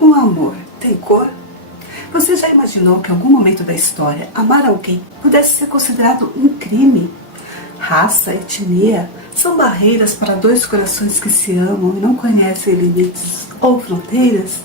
O amor tem cor? Você já imaginou que em algum momento da história amar alguém pudesse ser considerado um crime? Raça, etnia são barreiras para dois corações que se amam e não conhecem limites ou fronteiras?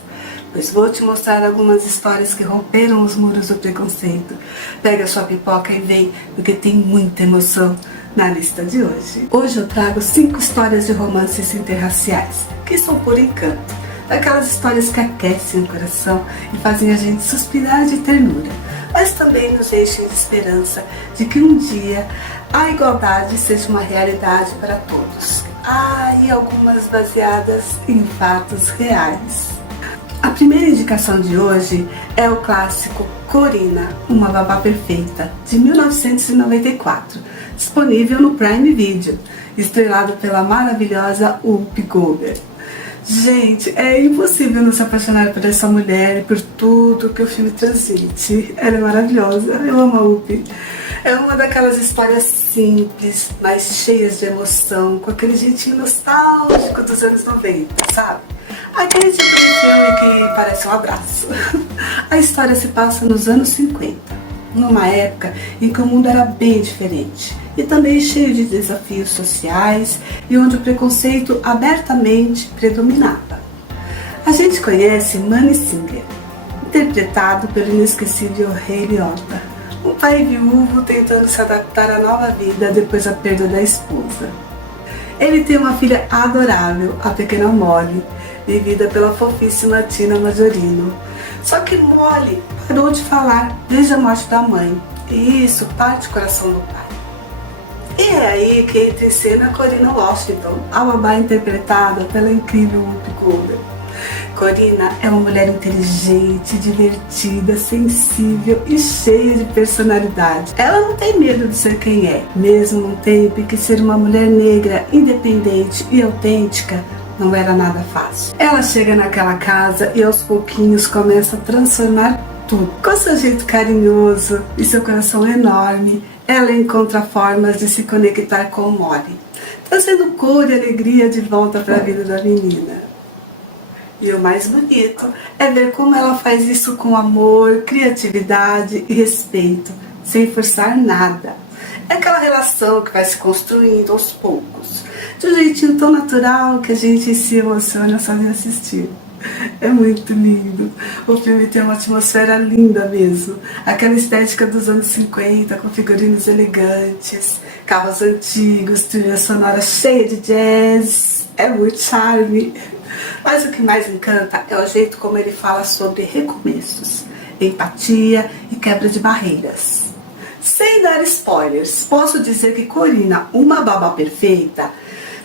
Pois vou te mostrar algumas histórias que romperam os muros do preconceito. Pega sua pipoca e vem, porque tem muita emoção na lista de hoje. Hoje eu trago 5 histórias de romances interraciais, que são por encanto. Aquelas histórias que aquecem o coração e fazem a gente suspirar de ternura, mas também nos enchem de esperança de que um dia a igualdade seja uma realidade para todos. E algumas baseadas em fatos reais. A primeira indicação de hoje é o clássico Corina, uma babá perfeita, de 1994, disponível no Prime Video, estrelado pela maravilhosa Whoopi Goldberg. Gente, é impossível não se apaixonar por essa mulher e por tudo que o filme transmite. Ela é maravilhosa, eu amo a Whoopi. É uma daquelas histórias simples, mas cheias de emoção, com aquele jeitinho nostálgico dos anos 90, sabe? Aquele tipo de filme que parece um abraço. A história se passa nos anos 50, numa época em que o mundo era bem diferente e também cheio de desafios sociais e onde o preconceito abertamente predominava. A gente conhece Money Singer, interpretado pelo inesquecível Ray Liotta, um pai viúvo tentando se adaptar à nova vida depois da perda da esposa. Ele tem uma filha adorável, a pequena Molly, vivida pela fofíssima Tina Majorino. Só que Molly parou de falar desde a morte da mãe, e isso parte o coração do pai. E é aí que entra em cena Corina Washington, a babá interpretada pela incrível Whoopi Goldberg. Corina é uma mulher inteligente, divertida, sensível e cheia de personalidade. Ela não tem medo de ser quem é, mesmo num tempo em que ser uma mulher negra, independente e autêntica não era nada fácil. Ela chega naquela casa e aos pouquinhos começa a transformar tudo. Com seu jeito carinhoso e seu coração enorme, ela encontra formas de se conectar com Molly, trazendo cor e alegria de volta para a vida da menina. E o mais bonito é ver como ela faz isso com amor, criatividade e respeito, sem forçar nada. É aquela relação que vai se construindo aos poucos, de um jeitinho tão natural que a gente se emociona só de assistir. É muito lindo. O filme tem uma atmosfera linda mesmo. Aquela estética dos anos 50, com figurinos elegantes, carros antigos, trilha sonora cheia de jazz. É muito charme. Mas o que mais encanta é o jeito como ele fala sobre recomeços, empatia e quebra de barreiras. Sem dar spoilers, posso dizer que Corina, uma babá perfeita,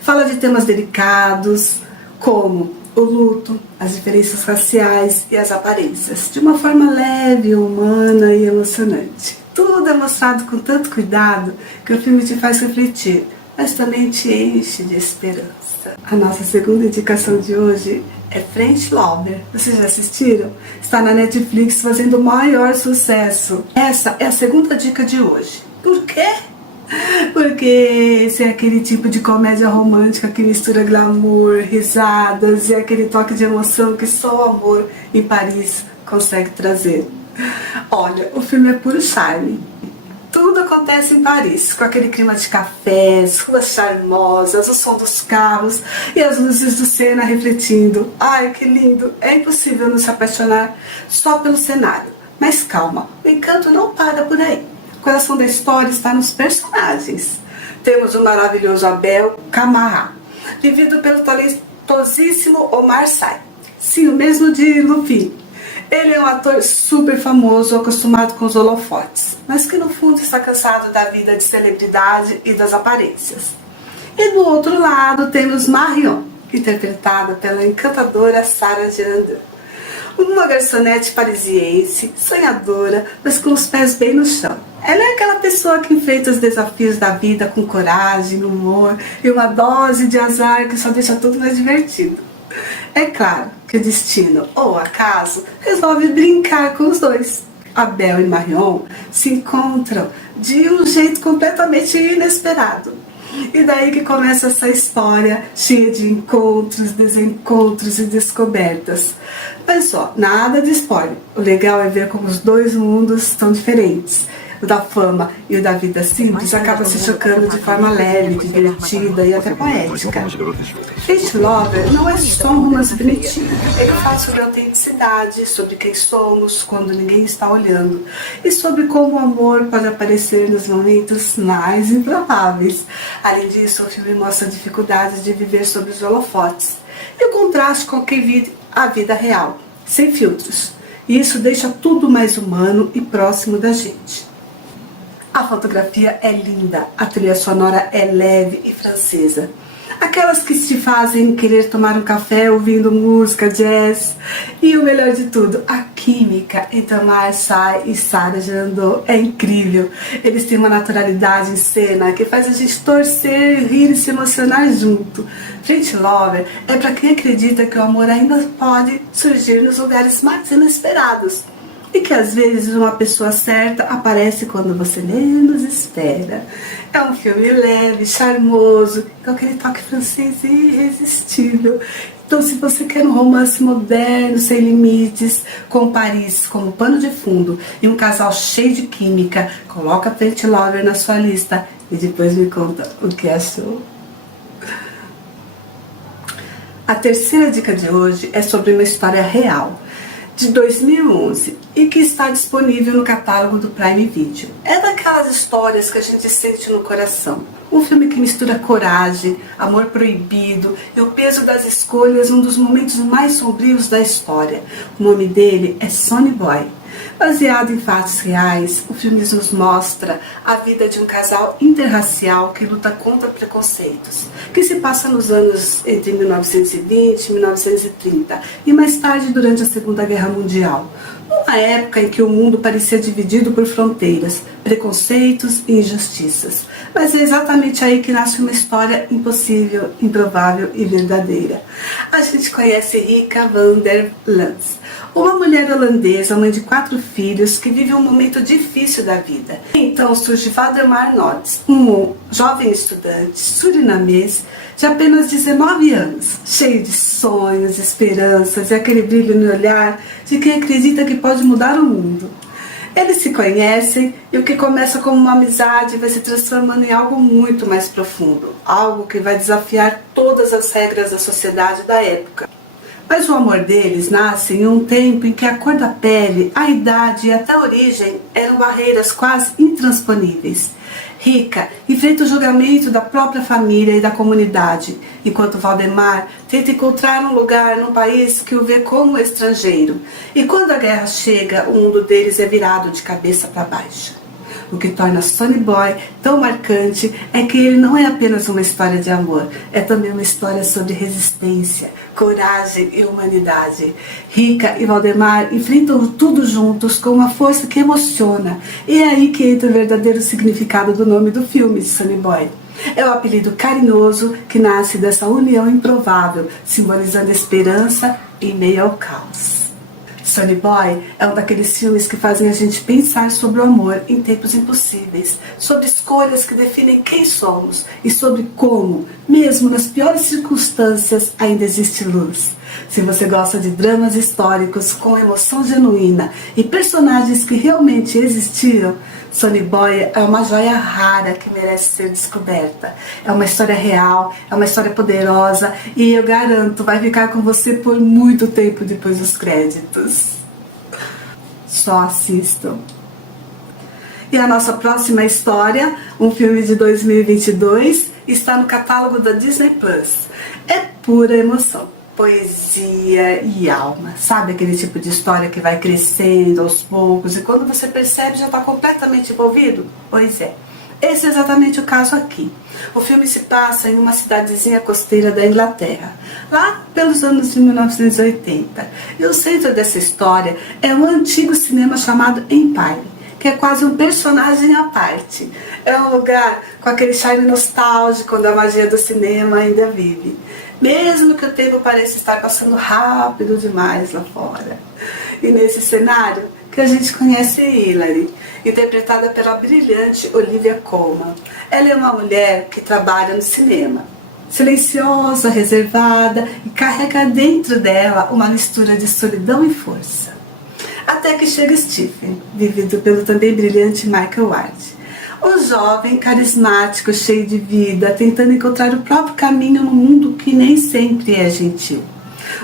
fala de temas delicados como o luto, as diferenças raciais e as aparências, de uma forma leve, humana e emocionante. Tudo é mostrado com tanto cuidado que o filme te faz refletir, mas também te enche de esperança. A nossa segunda indicação de hoje é French Lover. Vocês já assistiram? Está na Netflix fazendo o maior sucesso. Essa é a segunda dica de hoje. Por quê? Porque esse é aquele tipo de comédia romântica que mistura glamour, risadas e aquele toque de emoção que só o amor em Paris consegue trazer. Olha, o filme é puro charme. Tudo acontece em Paris, com aquele clima de cafés, ruas charmosas, o som dos carros e as luzes do Sena refletindo. Ai, que lindo! É impossível não se apaixonar só pelo cenário. Mas calma, o encanto não para por aí. O coração da história está nos personagens. Temos o maravilhoso Abel Camara, vivido pelo talentosíssimo Omar Sy. Sim, o mesmo de Lupin. Ele é um ator super famoso, acostumado com os holofotes, mas que no fundo está cansado da vida de celebridade e das aparências. E do outro lado temos Marion, interpretada pela encantadora Sarah Gerandin. Uma garçonete parisiense, sonhadora, mas com os pés bem no chão. Ela é aquela pessoa que enfrenta os desafios da vida com coragem, humor e uma dose de azar que só deixa tudo mais divertido. É claro que o destino, ou o acaso, resolve brincar com os dois. Abel e Marion se encontram de um jeito completamente inesperado. E daí que começa essa história cheia de encontros, desencontros e descobertas. Mas só, nada de spoiler. O legal é ver como os dois mundos são diferentes. O da fama e o da vida simples acaba se chocando de forma leve, divertida e até poética. Fate Lover não é só um romance bonitinho. Ele fala sobre autenticidade, sobre quem somos quando ninguém está olhando e sobre como o amor pode aparecer nos momentos mais improváveis. Além disso, o filme mostra a dificuldade de viver sob os holofotes e o contraste com quem vive a vida real, sem filtros. E isso deixa tudo mais humano e próximo da gente. A fotografia é linda, a trilha sonora é leve e francesa. Aquelas que te fazem querer tomar um café ouvindo música, jazz. E o melhor de tudo, a química entre Omar Sy e Sarah Jandô é incrível. Eles têm uma naturalidade em cena que faz a gente torcer, rir e se emocionar junto. Fate Lover é para quem acredita que o amor ainda pode surgir nos lugares mais inesperados. E que às vezes uma pessoa certa aparece quando você menos espera. É um filme leve, charmoso, com aquele toque francês irresistível. Então, se você quer um romance moderno, sem limites, com Paris como pano de fundo e um casal cheio de química, coloca Fate Lover na sua lista e depois me conta o que achou. A terceira dica de hoje é sobre uma história real, de 2011 e que está disponível no catálogo do Prime Video. É daquelas histórias que a gente sente no coração. Um filme que mistura coragem, amor proibido e o peso das escolhas, um dos momentos mais sombrios da história. O nome dele é Sonny Boy. Baseado em fatos reais, o filme nos mostra a vida de um casal interracial que luta contra preconceitos, que se passa nos anos entre 1920 e 1930 e mais tarde durante a Segunda Guerra Mundial, numa época em que o mundo parecia dividido por fronteiras, preconceitos e injustiças. Mas é exatamente aí que nasce uma história impossível, improvável e verdadeira. A gente conhece Rika van der Lans, uma mulher holandesa, mãe de 4 filhos, que vive um momento difícil da vida. Então surge Valdemar Notz, um jovem estudante surinamês de apenas 19 anos, cheio de sonhos, esperanças e aquele brilho no olhar de quem acredita que pode mudar o mundo. Eles se conhecem e o que começa como uma amizade vai se transformando em algo muito mais profundo, algo que vai desafiar todas as regras da sociedade da época. Mas o amor deles nasce em um tempo em que a cor da pele, a idade e até a origem eram barreiras quase intransponíveis. Rika enfrenta o julgamento da própria família e da comunidade, enquanto Valdemar tenta encontrar um lugar num país que o vê como estrangeiro. E quando a guerra chega, o mundo deles é virado de cabeça para baixo. O que torna Sonny Boy tão marcante é que ele não é apenas uma história de amor, é também uma história sobre resistência, coragem e humanidade. Rika e Valdemar enfrentam tudo juntos com uma força que emociona. E é aí que entra o verdadeiro significado do nome do filme, Sonny Boy. É o apelido carinhoso que nasce dessa união improvável, simbolizando esperança em meio ao caos. Sonny Boy é um daqueles filmes que fazem a gente pensar sobre o amor em tempos impossíveis, sobre escolhas que definem quem somos e sobre como, mesmo nas piores circunstâncias, ainda existe luz. Se você gosta de dramas históricos com emoção genuína e personagens que realmente existiram, Sonny Boy é uma joia rara que merece ser descoberta. É uma história real, é uma história poderosa e eu garanto, vai ficar com você por muito tempo depois dos créditos. Só assistam. E a nossa próxima história, um filme de 2022, está no catálogo da Disney Plus. É pura emoção, poesia e alma. Sabe aquele tipo de história que vai crescendo aos poucos e quando você percebe já está completamente envolvido? Pois é. Esse é exatamente o caso aqui. O filme se passa em uma cidadezinha costeira da Inglaterra, lá pelos anos de 1980. E o centro dessa história é um antigo cinema chamado Empire, que é quase um personagem à parte. É um lugar com aquele charme nostálgico onde a magia do cinema ainda vive. Mesmo que o tempo pareça estar passando rápido demais lá fora. E nesse cenário, que a gente conhece Hilary, interpretada pela brilhante Olivia Colman. Ela é uma mulher que trabalha no cinema, silenciosa, reservada e carrega dentro dela uma mistura de solidão e força. Até que chega Stephen, vivido pelo também brilhante Michael Ward. Um jovem, carismático, cheio de vida, tentando encontrar o próprio caminho no mundo que nem sempre é gentil.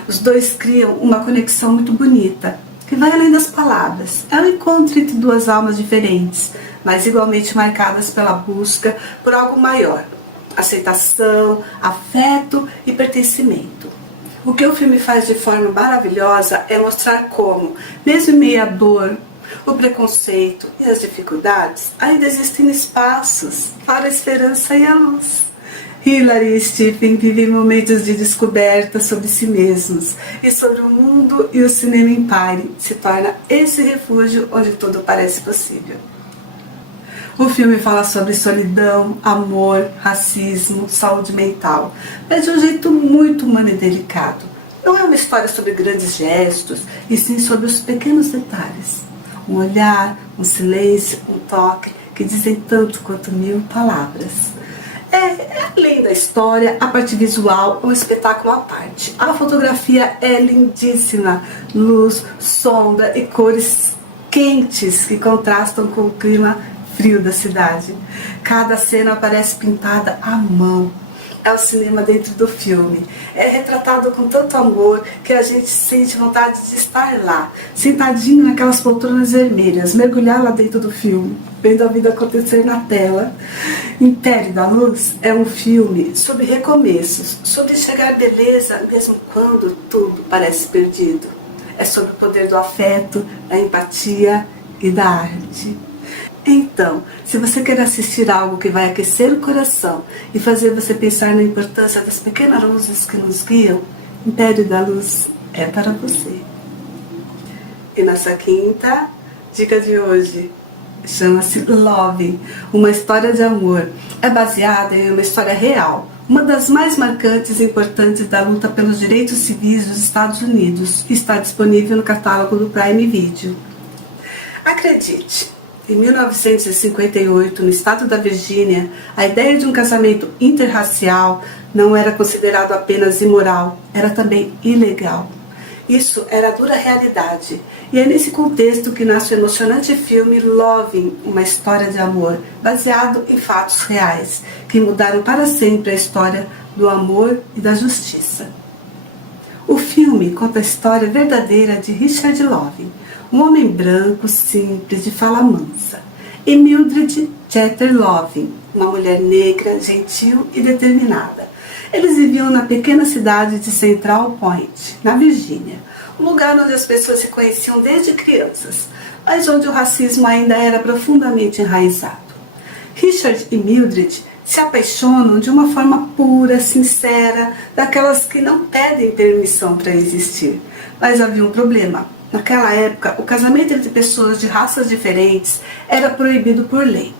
Os dois criam uma conexão muito bonita, que vai além das palavras. É um encontro entre duas almas diferentes, mas igualmente marcadas pela busca por algo maior. Aceitação, afeto e pertencimento. O que o filme faz de forma maravilhosa é mostrar como, mesmo em meio à dor, o preconceito e as dificuldades, ainda existem espaços para a esperança e a luz. Hilary e Stephen vivem momentos de descoberta sobre si mesmos e sobre o mundo, e o cinema Empire se torna esse refúgio onde tudo parece possível. O filme fala sobre solidão, amor, racismo, saúde mental, mas de um jeito muito humano e delicado. Não é uma história sobre grandes gestos, e sim sobre os pequenos detalhes. Um olhar, um silêncio, um toque que dizem tanto quanto 1000 palavras. Além da história, a parte visual é um espetáculo à parte. A fotografia é lindíssima, luz, sombra e cores quentes que contrastam com o clima frio da cidade. Cada cena parece pintada à mão. É o cinema dentro do filme. É retratado com tanto amor que a gente sente vontade de estar lá, sentadinho naquelas poltronas vermelhas, mergulhar lá dentro do filme, vendo a vida acontecer na tela. Império da Luz é um filme sobre recomeços, sobre enxergar beleza mesmo quando tudo parece perdido. É sobre o poder do afeto, da empatia e da arte. Então, se você quer assistir algo que vai aquecer o coração e fazer você pensar na importância das pequenas luzes que nos guiam, Império da Luz é para você. E nossa quinta dica de hoje chama-se Love, uma história de amor. É baseada em uma história real, uma das mais marcantes e importantes da luta pelos direitos civis dos Estados Unidos, e está disponível no catálogo do Prime Video. Acredite, em 1958, no estado da Virgínia, a ideia de um casamento interracial não era considerado apenas imoral, era também ilegal. Isso era a dura realidade, e é nesse contexto que nasce o emocionante filme Loving, uma história de amor, baseado em fatos reais, que mudaram para sempre a história do amor e da justiça. O filme conta a história verdadeira de Richard Loving, um homem branco, simples, de fala mansa, e Mildred Jeter Loving, uma mulher negra, gentil e determinada. Eles viviam na pequena cidade de Central Point, na Virgínia, um lugar onde as pessoas se conheciam desde crianças, mas onde o racismo ainda era profundamente enraizado. Richard e Mildred se apaixonam de uma forma pura, sincera, daquelas que não pedem permissão para existir. Mas havia um problema. Naquela época, o casamento entre pessoas de raças diferentes era proibido por lei.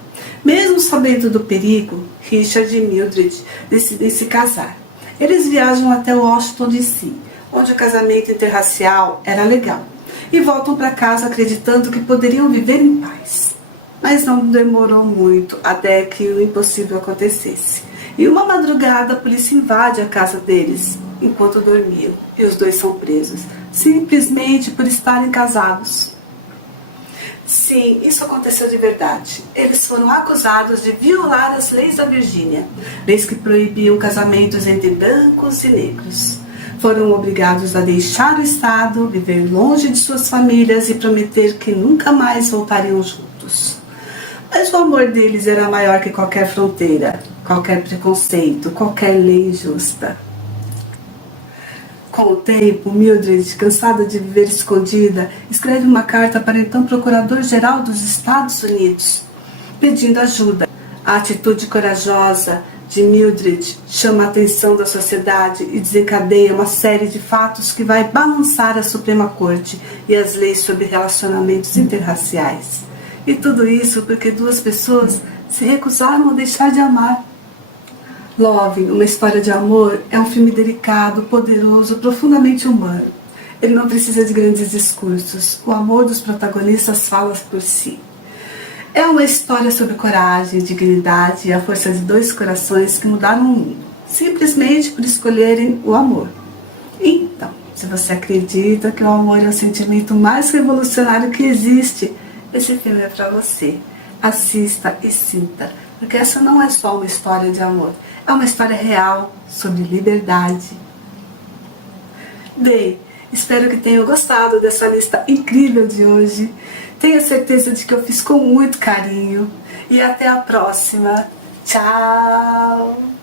Mesmo sabendo do perigo, Richard e Mildred decidem se casar. Eles viajam até Washington DC, onde o casamento interracial era legal, e voltam para casa acreditando que poderiam viver em paz. Mas não demorou muito até que o impossível acontecesse. E uma madrugada a polícia invade a casa deles enquanto dormiam, e os dois são presos, simplesmente por estarem casados. Sim, isso aconteceu de verdade. Eles foram acusados de violar as leis da Virgínia, leis que proibiam casamentos entre brancos e negros. Foram obrigados a deixar o estado, viver longe de suas famílias e prometer que nunca mais voltariam juntos. Mas o amor deles era maior que qualquer fronteira, qualquer preconceito, qualquer lei injusta. Com o tempo, Mildred, cansada de viver escondida, escreve uma carta para o então Procurador-Geral dos Estados Unidos, pedindo ajuda. A atitude corajosa de Mildred chama a atenção da sociedade e desencadeia uma série de fatos que vai balançar a Suprema Corte e as leis sobre relacionamentos interraciais. E tudo isso porque duas pessoas se recusaram a deixar de amar. Love, uma história de amor, é um filme delicado, poderoso, profundamente humano. Ele não precisa de grandes discursos. O amor dos protagonistas fala por si. É uma história sobre coragem, dignidade e a força de dois corações que mudaram o mundo, simplesmente por escolherem o amor. Então, se você acredita que o amor é o sentimento mais revolucionário que existe, esse filme é para você. Assista e sinta, porque essa não é só uma história de amor, é uma história real sobre liberdade. Bem, espero que tenham gostado dessa lista incrível de hoje. Tenho certeza de que eu fiz com muito carinho. E até a próxima. Tchau!